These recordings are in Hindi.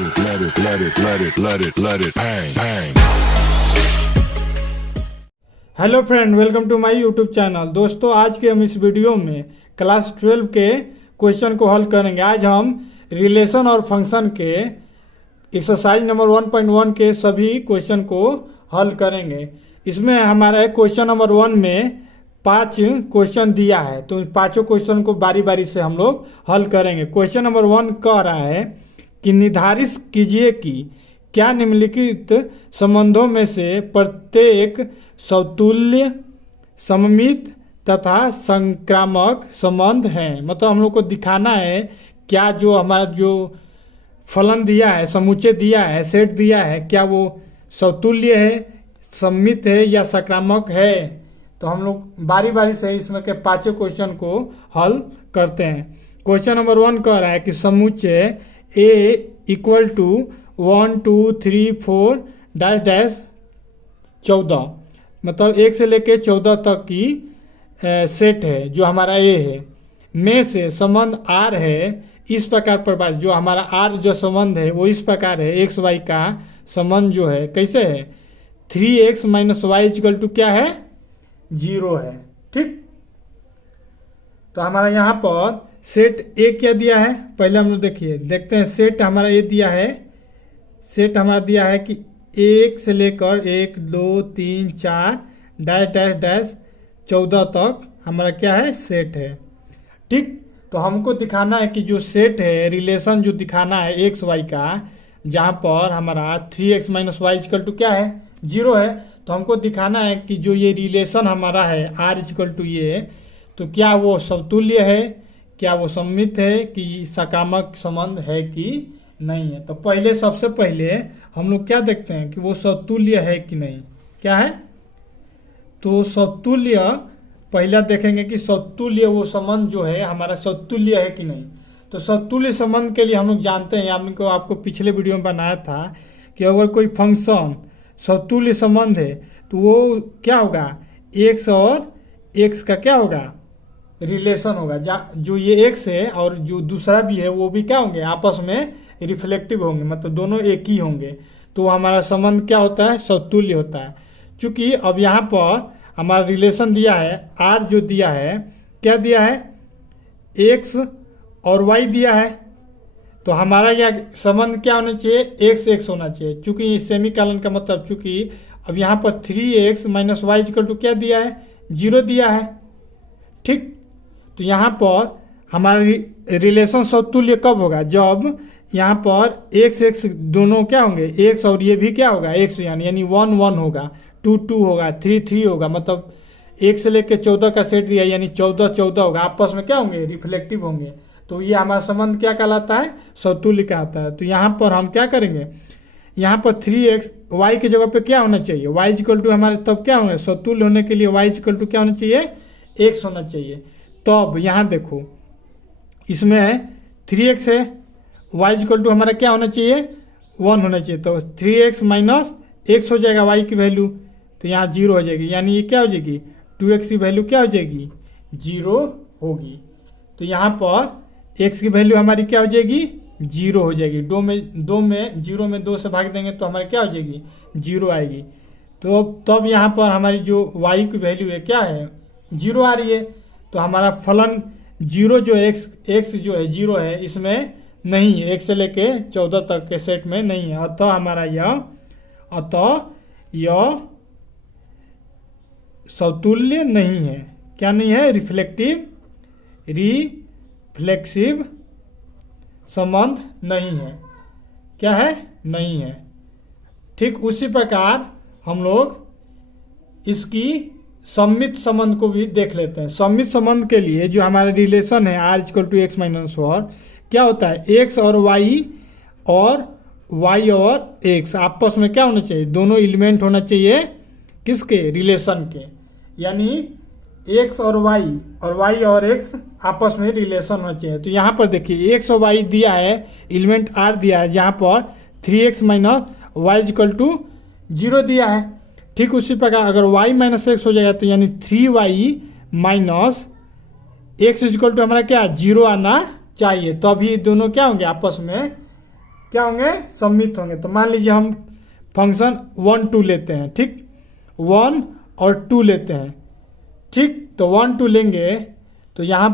Hello friend, welcome to my YouTube channel. दोस्तों, आज के हम इस वीडियो में क्लास 12 के क्वेश्चन को हल करेंगे। आज हम रिलेशन और फंक्शन के एक्सरसाइज नंबर 1.1 के सभी क्वेश्चन को हल करेंगे। इसमें हमारा क्वेश्चन नंबर 1 में 5 क्वेश्चन दिया है, तो पांचों क्वेश्चन को बारी बारी से हम लोग हल करेंगे। क्वेश्चन नंबर 1 कह रहा है कि निर्धारित कीजिए कि क्या निम्नलिखित संबंधों में से प्रत्येक समतुल्य, सममित तथा संक्रामक संबंध है। मतलब हम लोग को दिखाना है क्या जो हमारा जो फलन दिया है, समुच्चय दिया है, सेट दिया है, क्या वो समतुल्य है, सममित है या संक्रामक है। तो हम लोग बारी बारी से इसमें के पांचों क्वेश्चन को हल करते हैं। क्वेश्चन नंबर 1 कह रहा है कि समुच्चय ए इक्वल टू 1 2 3 4 डैश डैश 14, मतलब 1 से लेके 14 तक की सेट है जो हमारा ए है, में से संबंध आर है इस प्रकार परिभाषित। जो हमारा आर जो संबंध है वो इस प्रकार है, एक्स वाई का संबंध जो है कैसे है, 3x - y इक्वल टू क्या है, 0 है। ठीक, तो हमारा यहाँ पर सेट ए क्या दिया है, पहले हम लोग देखते हैं। सेट हमारा ए दिया है, सेट हमारा दिया है कि 1 से लेकर 1 2 3 4 डैश डैश डैश 14 तक हमारा क्या है, सेट है। ठीक, तो हमको दिखाना है कि जो सेट है, रिलेशन जो दिखाना है एक्स वाई का, जहाँ पर हमारा 3x - y इक्वल टू क्या है, 0 है। तो हमको दिखाना है कि जो ये रिलेशन हमारा है r इक्वल टू ये, तो क्या वो समतुल्य है, क्या वो सममित है कि सकारात्मक संबंध है कि नहीं है। तो पहले सबसे पहले हम लोग क्या देखते हैं कि वो समतुल्य है कि नहीं। क्या है, तो समतुल्य पहला देखेंगे कि समतुल्य वो संबंध जो है हमारा समतुल्य है कि नहीं। तो समतुल्य संबंध के लिए हम लोग जानते हैं, आपको पिछले वीडियो में बनाया था कि अगर कोई फंक्शन समतुल्य संबंध है तो वो क्या होगा, एक्स और एक्स का क्या होगा, रिलेशन होगा। जो ये एक्स है और जो दूसरा भी है वो भी क्या होंगे, आपस में रिफ्लेक्टिव होंगे, मतलब दोनों एक ही होंगे। तो हमारा संबंध क्या होता है, समतुल्य होता है। क्योंकि अब यहाँ पर हमारा रिलेशन दिया है, आर जो दिया है, क्या दिया है, एक्स और वाई दिया है। तो हमारा यह संबंध क्या होना चाहिए, एक्स एक्स होना चाहिए। चूंकि सेमीकोलन का मतलब, चूंकि अब यहाँ पर 3x - y इक्वल टू क्या दिया है, 0 दिया है। ठीक, तो यहाँ पर हमारा रिलेशन समतुल्य कब होगा, जब यहाँ पर x x दोनों क्या होंगे, x और ये भी क्या होगा, x यानी 1 1 होगा, 2 2 होगा, 3 3 होगा। मतलब 1 से लेकर 14 का सेट दिया यानी 14 14 होगा, आपस में क्या होंगे, रिफ्लेक्टिव होंगे। तो ये हमारा संबंध क्या कहलाता है, समतुल्य कहलाता है। तो यहाँ पर हम क्या करेंगे, यहाँ पर 3x y की जगह पे क्या होना चाहिए, y इक्वल टू हमारे तब क्या होना है, समतुल्य होने के लिए y इक्वल टू क्या होना चाहिए, x होना चाहिए। तब यहाँ देखो इसमें 3x है, y इक्वल टू हमारा क्या होना चाहिए, 1 होना चाहिए। तो 3x - x हो जाएगा y की वैल्यू, तो यहाँ 0 हो जाएगी, यानी ये क्या हो जाएगी, 2x की वैल्यू क्या हो जाएगी, 0 होगी। तो यहाँ पर x की वैल्यू हमारी क्या हो जाएगी, 0 हो जाएगी। 0 में 2 से भाग देंगे तो हमारी क्या हो जाएगी, 0 आएगी। तो तब यहाँ पर हमारी जो y की वैल्यू है क्या है, 0 आ रही है। तो हमारा फलन 0 जो x जो है 0 है, इसमें नहीं है, 1 से लेके 14 तक के सेट में नहीं है। अतः हमारा यह समतुल्य नहीं है। क्या नहीं है, रिफ्लेक्सिव संबंध नहीं है। क्या है, नहीं है। ठीक उसी प्रकार हम लोग इसकी सममित संबंध को भी देख लेते हैं। सममित संबंध के लिए जो हमारा रिलेशन है r equal to x - y, क्या होता है, x और y और x आपस में क्या होना चाहिए, दोनों एलिमेंट होना चाहिए किसके, रिलेशन के। यानी x और y और x आपस में रिलेशन होना चाहिए। तो यहाँ पर देखिए x और y दिया है, एलिमेंट r दिया है, जहाँ पर 3x - y इक्वल टू 0 दिया है। ठीक उसी प्रकार अगर y - x हो जाएगा तो यानी 3y - x इक्वल टू हमारा क्या, 0 आना चाहिए। तो अभी दोनों क्या होंगे, आपस में क्या होंगे, सम्मित होंगे। तो मान लीजिए हम फंक्शन 1 2 लेते हैं, ठीक, 1 और 2 लेते हैं, ठीक। तो 1 2 लेंगे तो यहाँ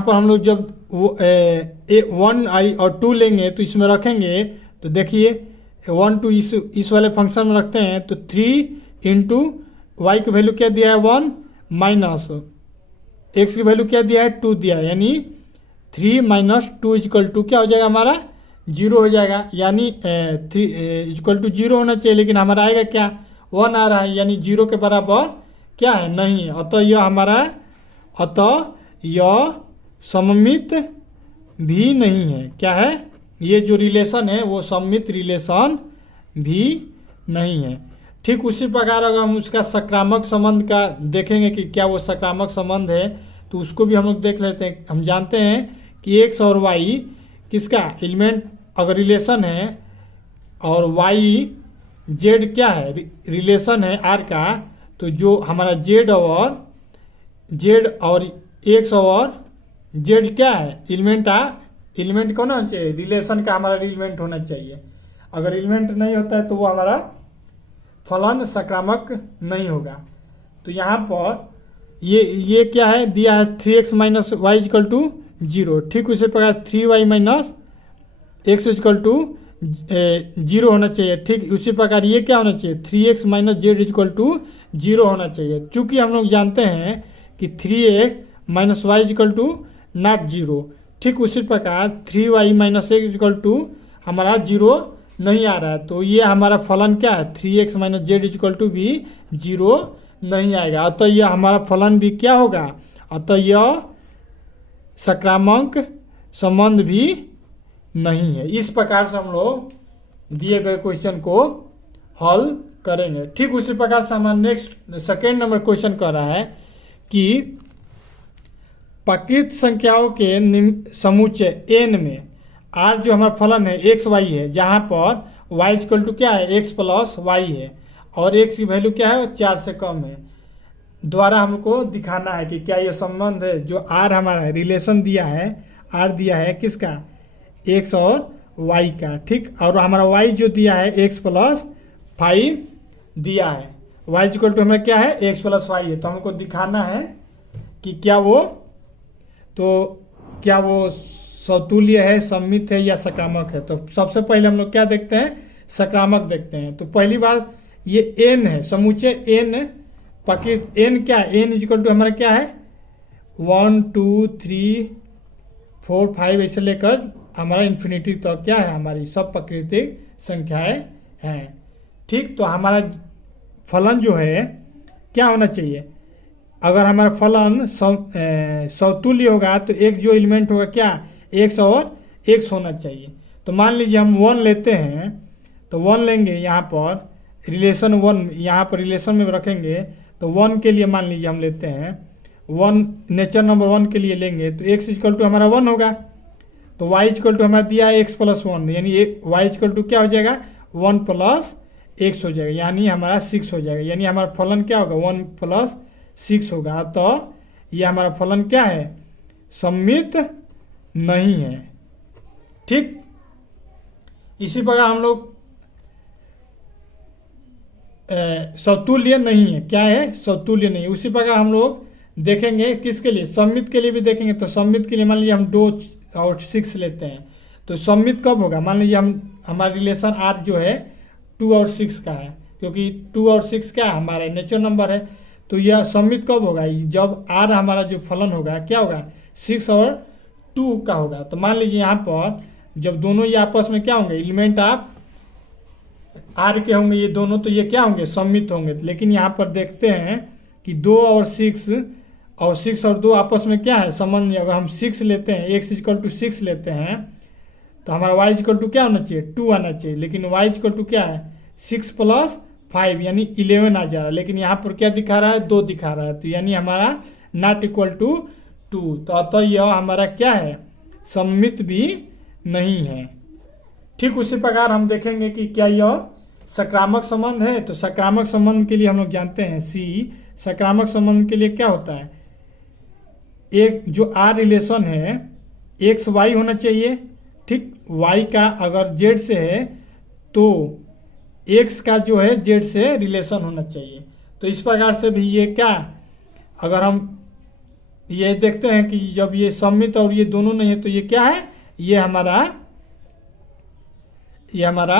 पर हम लोग जब वो 1 आई और 2 लेंगे तो इसमें रखेंगे तो देखिए 1 2 इस वाले फंक्शन में रखते हैं तो 3 इंटू वाई की वैल्यू क्या दिया है 1 माइनस एक्स की वैल्यू क्या दिया है 2 दिया है, यानी 3 माइनस 2 इजकल टू क्या हो जाएगा हमारा 0 हो जाएगा, यानी 3 इजकल टू 0 होना चाहिए, लेकिन हमारा आएगा क्या 1 आ रहा है, यानी 0 के बराबर क्या है नहीं है। अतः यह सममित भी नहीं है। क्या है, ये जो रिलेशन है वो सममित रिलेशन भी नहीं है। ठीक उसी प्रकार अगर हम उसका सकारात्मक संबंध का देखेंगे कि क्या वो सकारात्मक संबंध है तो उसको भी हम लोग देख लेते हैं। हम जानते हैं कि एक्स और वाई किसका एलिमेंट अगर रिलेशन है और वाई जेड क्या है रिलेशन है आर का, तो जो हमारा जेड और एक्स और जेड क्या है एलिमेंट कौन होना चाहिए, रिलेशन का हमारा एलिमेंट होना चाहिए। अगर एलिमेंट नहीं होता है तो वो हमारा फलन सकारात्मक नहीं होगा। तो यहाँ पर ये क्या है दिया है 3x minus Y is equal to 0, ठीक उसी प्रकार 3y minus x is equal to 0 होना चाहिए, ठीक उसी प्रकार ये क्या होना चाहिए 3x minus Z is equal to 0 होना चाहिए। चूँकि हम लोग जानते हैं कि 3x minus Y is equal to not 0, ठीक उसी प्रकार 3y minus x is equal to हमारा 0 नहीं आ रहा है, तो ये हमारा फलन क्या है 3x minus Z is equal to भी 0 नहीं आएगा। अतः यह हमारा फलन भी क्या होगा, अतः यह सकारात्मक संबंध भी नहीं है। इस प्रकार से हम लोग दिए गए क्वेश्चन को हल करेंगे। ठीक उसी प्रकार से हमारा नेक्स्ट सेकेंड नंबर क्वेश्चन कर रहा है कि प्राकृत संख्याओं के समुच्चय n में r जो हमारा फलन है एक्स वाई है, जहाँ पर y इक्वल टू क्या है x प्लस वाई है और x की वैल्यू क्या है 4 से कम है, द्वारा हमको दिखाना है कि क्या ये संबंध है जो r हमारा रिलेशन दिया है r दिया है किसका x और y का, ठीक। और हमारा y जो दिया है x प्लस 5 दिया है, y इक्वल टू हमें क्या है x प्लस वाई है। तो हमको दिखाना है कि क्या वो समतुल्य है, सममित है या सकारात्मक है। तो सबसे पहले हम लोग क्या देखते हैं सकारात्मक देखते हैं। तो पहली बात ये n है समुच्चय n प्राकृत n क्या है n इक्वल टू हमारा क्या है 1 2 3 4 5 ऐसे लेकर हमारा इन्फिनिटी तक क्या है हमारी सब प्राकृतिक संख्याएं हैं, ठीक। तो हमारा फलन जो है क्या होना चाहिए, अगर हमारा फलन समतुल्य होगा तो एक जो एलिमेंट होगा क्या x और x होना चाहिए। तो मान लीजिए हम 1 लेते हैं, तो 1 लेंगे यहाँ पर रिलेशन 1 यहाँ पर रिलेशन में रखेंगे, तो 1 के लिए मान लीजिए हम लेते हैं 1 नेचर नंबर 1 के लिए लेंगे तो x इक्वल टू हमारा 1 होगा, तो y इक्वल टू हमारा दिया है x प्लस 1, यानी y इक्वल टू क्या हो जाएगा 1 प्लस x हो जाएगा, यानी हमारा 6 हो जाएगा, यानी हमारा फलन क्या होगा 1 प्लस 6 होगा। तो ये हमारा फलन क्या है सममित नहीं है, ठीक। इसी प्रकार हम लोग समतुल्य नहीं है, क्या है समतुल्य नहीं है। उसी प्रकार हम लोग देखेंगे किसके लिए सममित के लिए भी देखेंगे। तो सममित के लिए मान लीजिए हम 2 और 6 लेते हैं, तो सममित कब होगा, मान लीजिए हमारा रिलेशन r जो है 2 और 6 का है, क्योंकि 2 और 6 क्या है हमारा नेचर नंबर है, तो यह सममित कब होगा जब r हमारा जो फलन होगा क्या होगा 6 और 2 का होगा। तो मान लीजिए यहाँ पर जब दोनों ये आपस में क्या होंगे एलिमेंट आप r के होंगे ये दोनों, तो ये क्या होंगे सममित होंगे। लेकिन यहाँ पर देखते हैं कि 2 और 6 और 2 आपस में क्या है संबंध, अगर हम 6 लेते हैं x इक्वल टू 6 लेते हैं तो हमारा y इक्वल टू क्या होना चाहिए 2 आना चाहिए, लेकिन y इक्वल टू क्या है 6 प्लस 5 यानी 11 आ जा रहा है, लेकिन यहाँ पर क्या दिखा रहा है 2 दिखा रहा है, तो यानी हमारा नॉट इक्वल टू 2। तो अतः यह हमारा क्या है सममित भी नहीं है, ठीक। उसी प्रकार हम देखेंगे कि क्या यह सकारात्मक संबंध है। तो सकारात्मक संबंध के लिए हम लोग जानते हैं सकारात्मक संबंध के लिए क्या होता है, एक जो r रिलेशन है एक्स वाई होना चाहिए, ठीक। वाई का अगर जेड से है तो एक्स का जो है जेड से रिलेशन होना चाहिए। तो इस प्रकार से भी ये क्या, अगर हम ये देखते हैं कि जब ये सममित और ये दोनों नहीं है तो ये क्या है, ये हमारा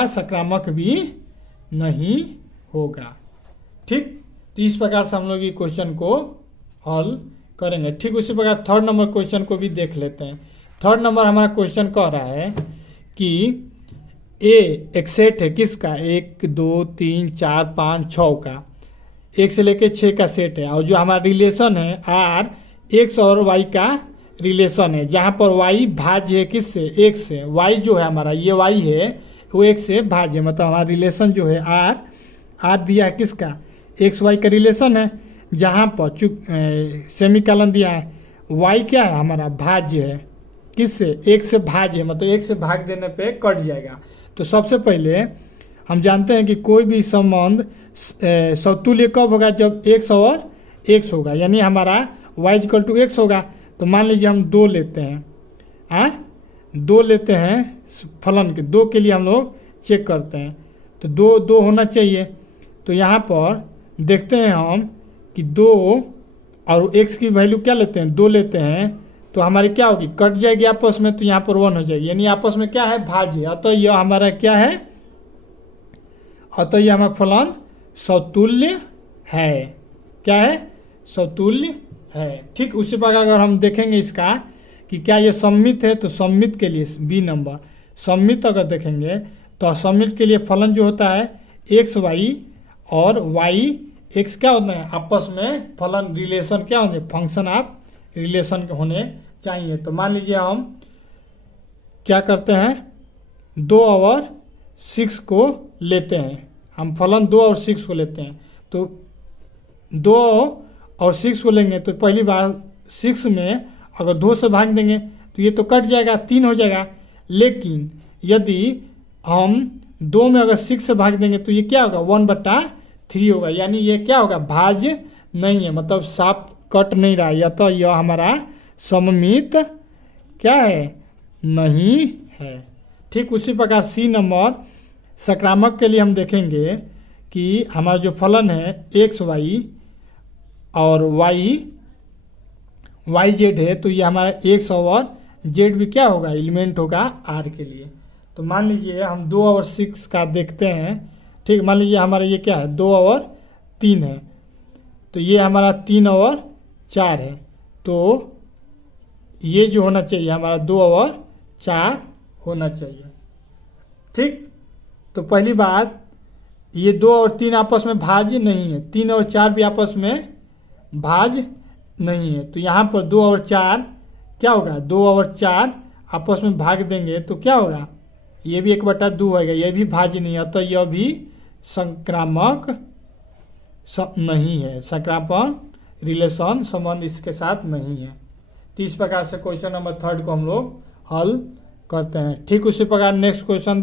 सकारात्मक भी नहीं होगा, ठीक। तो इस प्रकार से हम लोग ये क्वेश्चन को हल करेंगे। ठीक उसी प्रकार थर्ड नंबर क्वेश्चन को भी देख लेते हैं। थर्ड नंबर हमारा क्वेश्चन कह रहा है कि एक सेट है किसका, 1 2 3 4 5 6 का, 1 से लेके 6 का सेट है, और जो हमारा रिलेशन है आर एक्स और वाई का रिलेशन है, जहाँ पर वाई भाज्य है किससे, एक से। वाई जो है हमारा, ये वाई है वो एक से भाज्य है, मतलब हमारा रिलेशन जो है आर दिया है किसका, एक्स वाई का रिलेशन है, जहाँ पर सेमीकलन दिया है, वाई क्या है हमारा भाज्य है किससे, एक से भाज्य है, मतलब एक से भाग देने पे कट जाएगा। तो सबसे पहले हम जानते हैं कि कोई भी संबंध समतुल्य कब होगा, जब एक्स और एक्स होगा, यानी हमारा y इक्वल टू एक्स होगा। तो मान लीजिए हम 2 लेते हैं, 2 लेते हैं फलन के, 2 के लिए हम लोग चेक करते हैं, तो 2 होना चाहिए। तो यहाँ पर देखते हैं हम कि 2 और x की वैल्यू क्या लेते हैं, 2 लेते हैं, तो हमारी क्या होगी, कट जाएगी आपस में, तो यहाँ पर 1 हो जाएगी, यानी आपस में क्या है, भाज्य। अतः यह हमारा क्या है, अतः यह हमारा फलन समतुल्य है, क्या है, समतुल्य है, ठीक। उसी प्रकार अगर हम देखेंगे इसका कि क्या ये सममित है, तो सममित के लिए बी नंबर, सममित अगर देखेंगे तो सममित के लिए फलन जो होता है एक्स वाई और वाई एक्स क्या होता है, आपस में फलन रिलेशन क्या होने, फंक्शन ऑफ रिलेशन होने चाहिए। तो मान लीजिए हम क्या करते हैं, 2 और 6 को लेते हैं, हम फलन 2 और 6 को लेते हैं, तो 2 और 6 को लेंगे तो पहली बार 6 में अगर 2 से भाग देंगे तो ये तो कट जाएगा, 3 हो जाएगा। लेकिन यदि हम 2 में अगर 6 से भाग देंगे तो ये क्या होगा, 1/3 होगा, यानी ये क्या होगा, भाज्य नहीं है, मतलब साफ कट नहीं रहा, या तो यह हमारा सममित क्या है, नहीं है, ठीक। उसी प्रकार सी नंबर सकारात्मक के लिए हम देखेंगे कि हमारा जो फलन है एक्स वाई और वाई जेड है, तो ये हमारा एक्स और जेड भी क्या होगा, एलिमेंट होगा आर के लिए। तो मान लीजिए हम 2 और 6 का देखते हैं, ठीक। मान लीजिए हमारा ये क्या है, 2 और 3 है, तो ये हमारा 3 और 4 है, तो ये जो होना चाहिए हमारा 2 और 4 होना चाहिए, ठीक। तो पहली बात, ये 2 और 3 आपस में भाज्य नहीं है, 3 और 4 भी आपस में भाज्य नहीं है, तो यहाँ पर 2 और 4 क्या होगा, 2 और 4 आपस में भाग देंगे तो क्या होगा, ये भी 1/2 होगा, ये भी भाज्य नहीं है, तो यह भी संक्रामक नहीं है, संक्रामक रिलेशन संबंध इसके साथ नहीं है। तो इस प्रकार से क्वेश्चन नंबर 3 को हम लोग हल करते हैं, ठीक। उसी प्रकार नेक्स्ट क्वेश्चन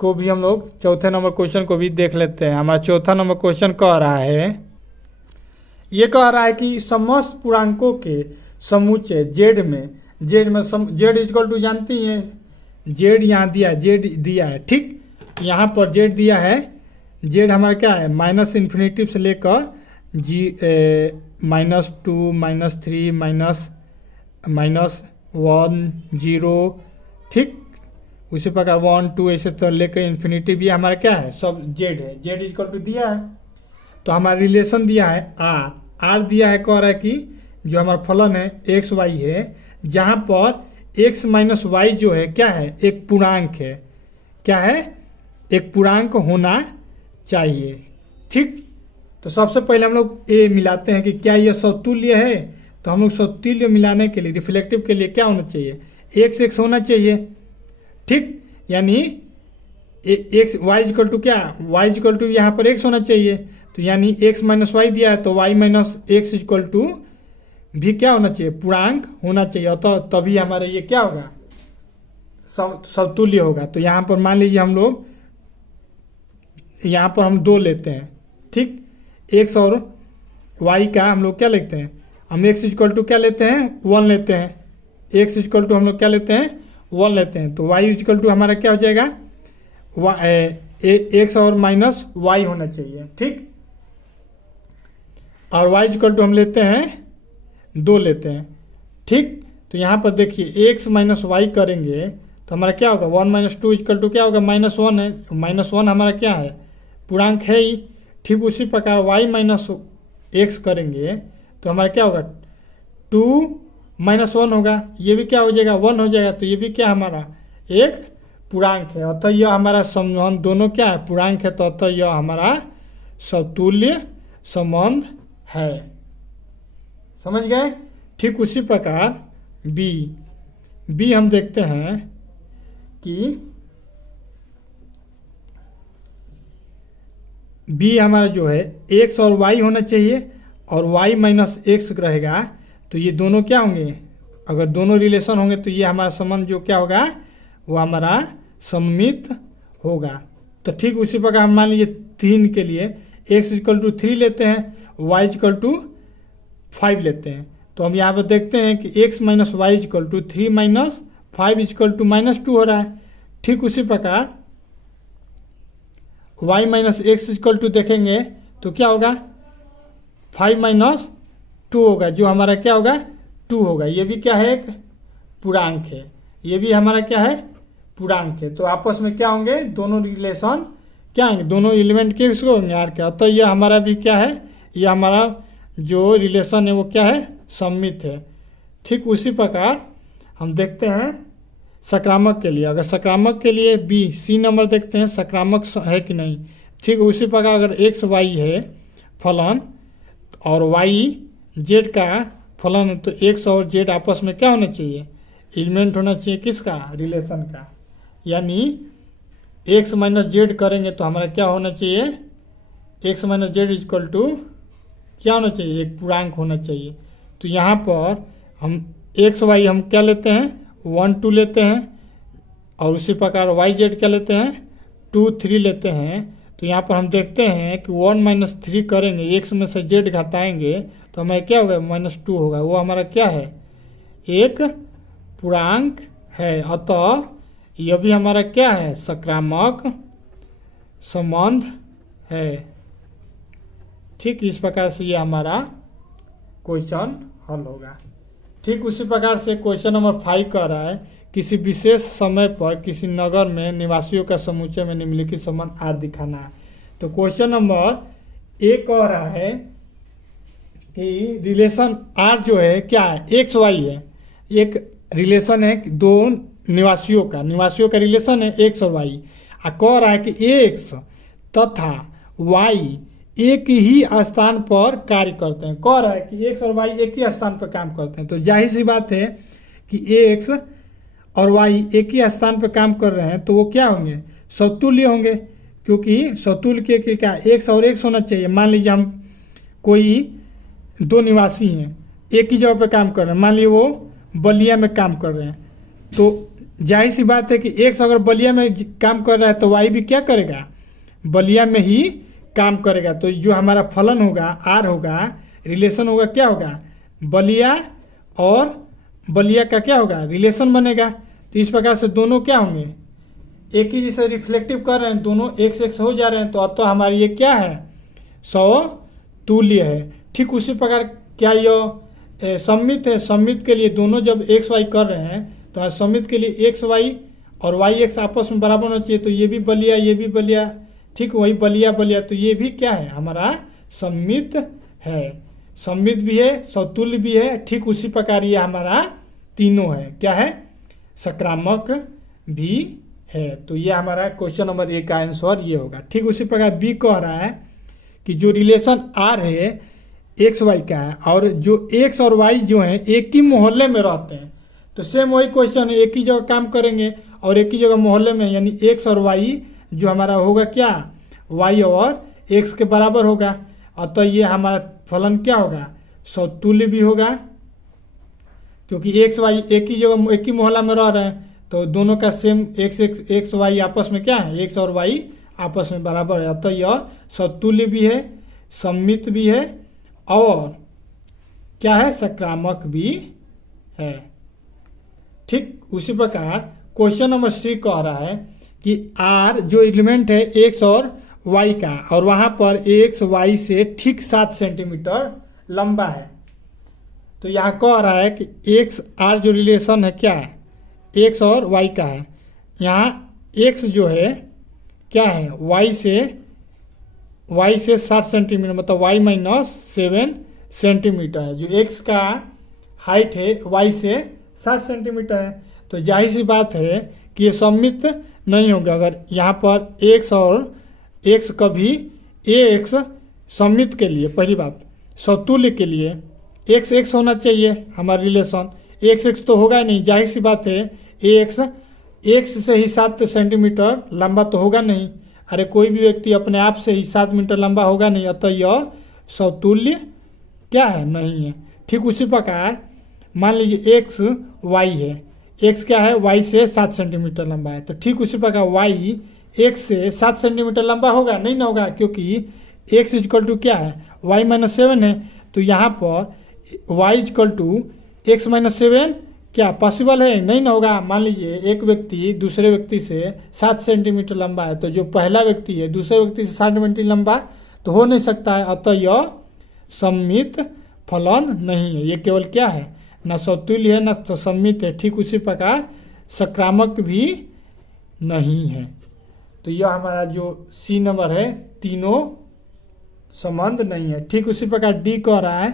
को भी हम लोग, चौथे नंबर क्वेश्चन को भी देख लेते हैं। हमारा चौथा नंबर क्वेश्चन कह रहा है, ये कह रहा है कि समस्त पूर्णांकों के समुच्चय जेड में जेड इक्वल टू जानती हैं, जेड यहाँ दिया, जेड दिया है, ठीक। यहाँ पर जेड दिया है, जेड हमारा क्या है, -∞ से लेकर -2 -3 -1 0, ठीक। उसी प्रकार 1 2 ऐसे तो लेकर इन्फिनिटी भी हमारा क्या है, सब जेड है, जेड इक्वल टू दिया है। तो हमारा रिलेशन दिया है आर दिया है, कह रहा है कि जो हमारा फलन है एक्स वाई है, जहाँ पर एक्स माइनस वाई जो है क्या है, एक पूर्णांक है, क्या है, एक पूर्णांक होना चाहिए, ठीक। तो सबसे पहले हम लोग ये मिलाते हैं कि क्या यह समतुल्य है। तो हम लोग समतुल्य मिलाने के लिए, रिफ्लेक्टिव के लिए क्या होना चाहिए, x होना चाहिए, ठीक। यानी एक्स वाई इक्वल टू क्या, वाई इक्वल टू यहाँ पर x होना चाहिए, तो यानी x माइनस वाई दिया है, तो y minus X equal to भी क्या होना चाहिए, पूर्णांक होना चाहिए, तो तभी हमारा ये क्या होगा, समतुल्य होगा। तो यहाँ पर मान लीजिए हम लोग यहाँ पर हम 2 लेते हैं, ठीक। x और y का हम लोग क्या लेते हैं, हम x इक्वल टू क्या लेते हैं, 1 लेते हैं, एक्स इक्वल टू हम लोग क्या लेते हैं 1 लेते हैं, तो वाई इक्वल टू हमारा क्या हो जाएगा एक्स और माइनस वाई होना चाहिए, ठीक। और वाई इक्वल टू हम लेते हैं 2 लेते हैं, ठीक। तो यहाँ पर देखिए एक्स माइनस वाई करेंगे तो हमारा क्या होगा 1 माइनस 2 इक्वल टू क्या होगा -1 है, -1 हमारा क्या है पूर्णांक है ही। ठीक उसी प्रकार y माइनस एक्स करेंगे तो हमारा क्या होगा 2 माइनस 1 होगा, ये भी क्या हो जाएगा 1 हो जाएगा, तो ये भी क्या हमारा एक पूर्णांक है। अतः यह हमारा संबंध दोनों क्या है पूर्णांक है, तो अतः यह हमारा समतुल्य संबंध है। समझ गए। ठीक उसी प्रकार बी हम देखते हैं कि बी हमारा जो है एक्स और वाई होना चाहिए और वाई माइनस एक्स रहेगा, तो ये दोनों क्या होंगे, अगर दोनों रिलेशन होंगे तो ये हमारा संबंध जो क्या होगा वो हमारा सममित होगा। तो ठीक उसी प्रकार हम मान लीजिए 3 के लिए एक्स इक्वल टू 3 लेते हैं, वाई इक्वल टू 5 लेते हैं, तो हम यहाँ पर देखते हैं कि x minus Y equal to 3 minus 5 equal to -2 हो रहा है। ठीक उसी प्रकार y minus X equal to देखेंगे तो क्या होगा 5 माइनस 2 होगा, जो हमारा क्या होगा 2 होगा। ये भी क्या है एक पूर्णांक है, ये भी हमारा क्या है पूर्णांक है। तो आपस में क्या होंगे दोनों रिलेशन क्या होंगे, दोनों एलिमेंट के इसको होंगे आर के। तो ये हमारा भी क्या है, ये हमारा जो रिलेशन है वो क्या है सममित है। ठीक उसी प्रकार हम देखते हैं सकारात्मक के लिए, अगर सकारात्मक के लिए बी सी नंबर देखते हैं सकारात्मक है कि नहीं। ठीक उसी प्रकार अगर एक्स वाई है फलन और वाई जेड का फलन है, तो एक्स और जेड आपस में क्या होना चाहिए एलिमेंट होना चाहिए किसका रिलेशन का, यानी एक्स माइनस जेड करेंगे तो हमारा क्या होना चाहिए X minus Z equal to क्या होना चाहिए एक पूर्णांक होना चाहिए। तो यहाँ पर हम एक्स वाई हम क्या लेते हैं 1 2 लेते हैं और उसी प्रकार वाई जेड क्या लेते हैं 2 3 लेते हैं। तो यहाँ पर हम देखते हैं कि 1 माइनस 3 करेंगे एक्स में से जेड घटाएंगे तो हमारा क्या होगा -2 होगा, वो हमारा क्या है एक पूर्णांक है। अतः यह भी हमारा क्या है सकारात्मक संबंध है। ठीक इस प्रकार से ये हमारा क्वेश्चन हल होगा। ठीक उसी प्रकार से क्वेश्चन नंबर 5 कह रहा है किसी विशेष समय पर किसी नगर में निवासियों का समुच्चय में निम्नलिखित संबंध आर दिखाना है। तो क्वेश्चन नंबर 1 कह रहा है कि रिलेशन आर जो है क्या है एक्स वाई है, एक रिलेशन है दो निवासियों का रिलेशन है एक्स और वाई। कह रहा है कि एक्स तथा वाई एक ही स्थान पर कार्य करते हैं। कह रहा है कि एक्स और वाई एक ही स्थान पर काम करते हैं, तो जाहिर सी बात है कि एक्स और वाई एक ही स्थान पर काम कर रहे हैं तो वो क्या होंगे समतुल्य होंगे, क्योंकि समतुल्य के क्या एक्स और एक्स होना चाहिए। मान लीजिए हम कोई 2 निवासी हैं एक ही जगह पर काम कर रहे हैं, मान लीजिए वो बलिया में काम कर रहे हैं, तो जाहिर सी बात है कि एक्स अगर बलिया में काम कर रहा है तो वाई भी क्या करेगा बलिया में ही काम करेगा। तो जो हमारा फलन होगा आर होगा रिलेशन होगा क्या होगा बलिया और बलिया का क्या होगा रिलेशन बनेगा। तो इस प्रकार से दोनों क्या होंगे एक ही जैसे रिफ्लेक्टिव कर रहे हैं, दोनों एक्स एक्स हो जा रहे हैं, तो अब तो हमारी ये क्या है समतुल्य है। ठीक उसी प्रकार क्या यह सममित है, सममित के लिए दोनों जब एक्स वाई कर रहे हैं तो सममित के लिए एक्स वाई और वाई एक्स आपस में बराबर होना चाहिए, तो ये भी बलिया ये भी बलिया, ठीक वही बलिया बलिया, तो ये भी क्या है हमारा सममित है, सममित भी है समतुल्य भी है। ठीक उसी प्रकार ये हमारा तीनों है क्या है सकारात्मक भी है। तो ये हमारा क्वेश्चन नंबर 1 का आंसर ये होगा। ठीक उसी प्रकार बी कह रहा है कि जो रिलेशन आर है एक्स वाई का है और जो एक्स और वाई जो है एक ही मोहल्ले में रहते हैं, तो सेम वही क्वेश्चन है एक ही जगह काम करेंगे और एक ही जगह मोहल्ले में, यानी एक्स और वाई जो हमारा होगा क्या वाई और एक्स के बराबर होगा। अतः ये हमारा फलन क्या होगा समतुल्य भी होगा, क्योंकि एक्स वाई एक ही जगह एक ही मोहल्ला में रह रहे हैं, तो दोनों का सेम एक्स वाई आपस में क्या है एक्स और वाई आपस में बराबर है। अतः यह समतुल्य भी है सममित भी है और क्या है सकारात्मक भी है। ठीक उसी प्रकार क्वेश्चन नंबर सी कह रहा है कि आर जो एलिमेंट है एक्स और वाई का, और वहाँ पर एक्स वाई से ठीक 7 सेंटीमीटर लंबा है। तो यहाँ कह रहा है कि एक्स आर जो रिलेशन है क्या है, एक्स और वाई का है। यहाँ एक्स जो है क्या है, वाई से 7 सेंटीमीटर, मतलब वाई माइनस 7 सेंटीमीटर है। जो एक्स का हाइट है वाई से 60 सेंटीमीटर है। तो जाहिर सी बात है कि ये सममित नहीं होगा। अगर यहाँ पर एक्स और एक्स कभी एक्स सममित के लिए, पहली बात समतुल्य के लिए एक्स एक्स होना चाहिए हमारा रिलेशन, एक्स एक्स तो होगा नहीं। जाहिर सी बात है एक्स से ही 7 सेंटीमीटर लंबा तो होगा नहीं। अरे कोई भी व्यक्ति अपने आप से ही 7 मीटर लंबा होगा नहीं, अतः यह समतुल्य क्या है, नहीं है। ठीक उसी प्रकार मान लीजिए एक्स वाई है, एक्स क्या है, वाई से 7 सेंटीमीटर लंबा है। तो ठीक उसी प्रकार वाई एक्स से 7 सेंटीमीटर लंबा होगा नहीं, ना होगा, क्योंकि एक्स इजकल टू क्या है, वाई माइनस 7 है। तो यहाँ पर Y is equal to X minus 7 क्या पॉसिबल है, नहीं ना होगा। मान लीजिए एक व्यक्ति दूसरे व्यक्ति से 7 सेंटीमीटर लंबा है, तो जो पहला व्यक्ति है दूसरे व्यक्ति से 7 सेंटीमीटर लंबा तो हो नहीं सकता है, अतः यह सममित फलन नहीं है। ये केवल क्या है, न समतुल्य है न तो सममित है। ठीक उसी प्रकार संक्रामक भी नहीं है। तो यह हमारा जो सी नंबर है, तीनों संबंध नहीं है। ठीक उसी प्रकार डी कह रहा है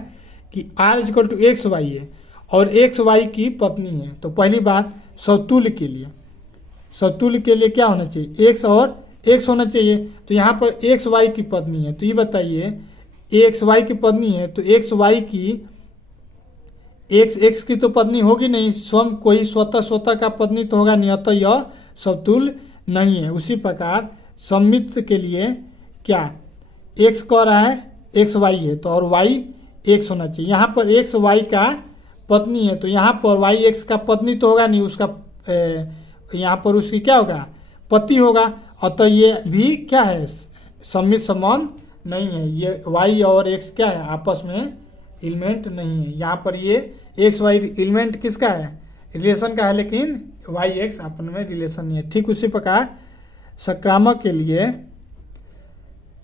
कि R is equal to X Y है और एक्स वाई की पत्नी है। तो पहली बात समतुल्य के लिए क्या होना चाहिए, एक्स और एक्स होना चाहिए। तो यहाँ पर एक्स वाई की पत्नी है, तो ये बताइए एक्स वाई की पत्नी है तो एक्स वाई की एक्स एक्स की तो पत्नी होगी नहीं, स्वयं कोई स्वतः का पत्नी तो होगा नहीं, अतः यह समतुल्य नहीं है। उसी प्रकार सममित के लिए क्या, एक्स कह रहा है एक्स वाई है तो और वाई एक्स होना चाहिए। यहाँ पर एक्स वाई का पत्नी है, तो यहाँ पर वाई एक्स का पत्नी तो होगा नहीं, उसका यहाँ पर उसकी क्या होगा, पति होगा, अतः ये भी क्या है, सममित संबंध नहीं है। ये वाई और एक्स क्या है, आपस में एलिमेंट नहीं है। यहाँ पर ये एक्स वाई एलिमेंट किसका है, रिलेशन का है, लेकिन वाई एक्स आपस में रिलेशन नहीं है। ठीक उसी प्रकार संक्रामक के लिए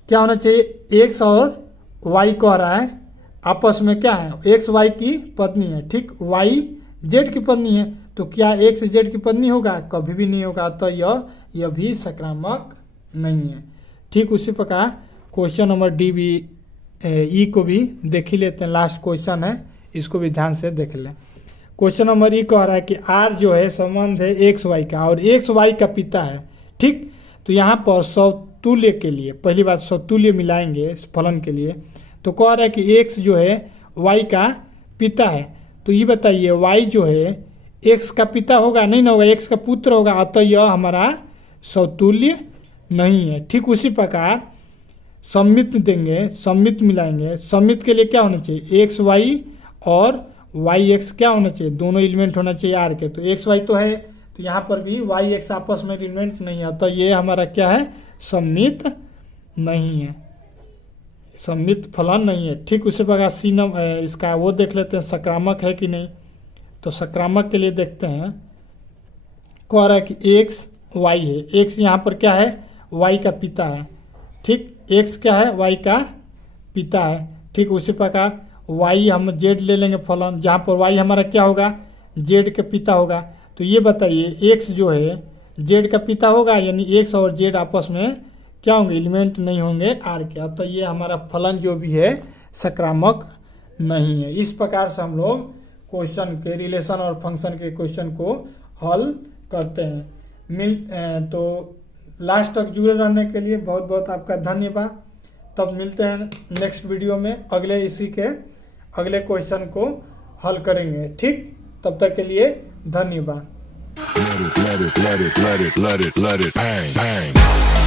क्या होना चाहिए, एक्स और वाई कह रहा है आपस में क्या है, एक्स वाई की पत्नी है। ठीक वाई जेड की पत्नी है, तो क्या एक्स जेड की पत्नी होगा, कभी भी नहीं होगा, तो यह भी संक्रामक नहीं है। ठीक उसी प्रकार क्वेश्चन नंबर डी भी ई को भी देख ही लेते हैं, लास्ट क्वेश्चन है, इसको भी ध्यान से देख लें। क्वेश्चन नंबर ई कह रहा है कि आर जो है संबंध है एक्स वाई का और एक्स वाई का पिता है। ठीक, तो यहाँ पर समतुल्य के लिए पहली बात समतुल्य मिलाएंगे फलन के लिए, तो कह रहा है कि एक्स जो है वाई का पिता है। तो ये बताइए वाई जो है एक्स का पिता होगा नहीं ना होगा, एक्स का पुत्र होगा, अतः यह हमारा समतुल्य नहीं है। ठीक उसी प्रकार सममित देंगे, सममित मिलाएंगे, सममित के लिए क्या होना चाहिए, एक्स वाई और वाई एक्स क्या होना चाहिए, दोनों एलिमेंट होना चाहिए आर के। तो एक्स वाई तो है, तो यहाँ पर भी वाई एक्स आपस में एलिमेंट नहीं है, तो ये हमारा क्या है, सममित नहीं है, सममित फलन नहीं है। ठीक उसी प्रकार सी इसका वो देख लेते हैं संक्रामक है कि नहीं। तो संक्रामक के लिए देखते हैं, कह रहा है कि एक्स वाई है, एक्स यहाँ पर क्या है, वाई का पिता है। ठीक, एक्स क्या है, वाई का पिता है। ठीक उसी प्रकार वाई हम जेड ले लेंगे फलन, जहाँ पर वाई हमारा क्या होगा, जेड का पिता होगा। तो ये बताइए एक्स जो है जेड का पिता होगा, यानी एक्स और जेड आपस में क्या होंगे, एलिमेंट नहीं होंगे आर के, तो ये हमारा फलन जो भी है संक्रामक नहीं है। इस प्रकार से हम लोग क्वेश्चन के रिलेशन और फंक्शन के क्वेश्चन को हल करते हैं। तो लास्ट तक जुड़े रहने के लिए बहुत बहुत आपका धन्यवाद। तब मिलते हैं नेक्स्ट वीडियो में, अगले इसी के अगले क्वेश्चन को हल करेंगे। ठीक, तब तक के लिए धन्यवाद। Let it, let it, let it, let it, let it, let it, bang, bang.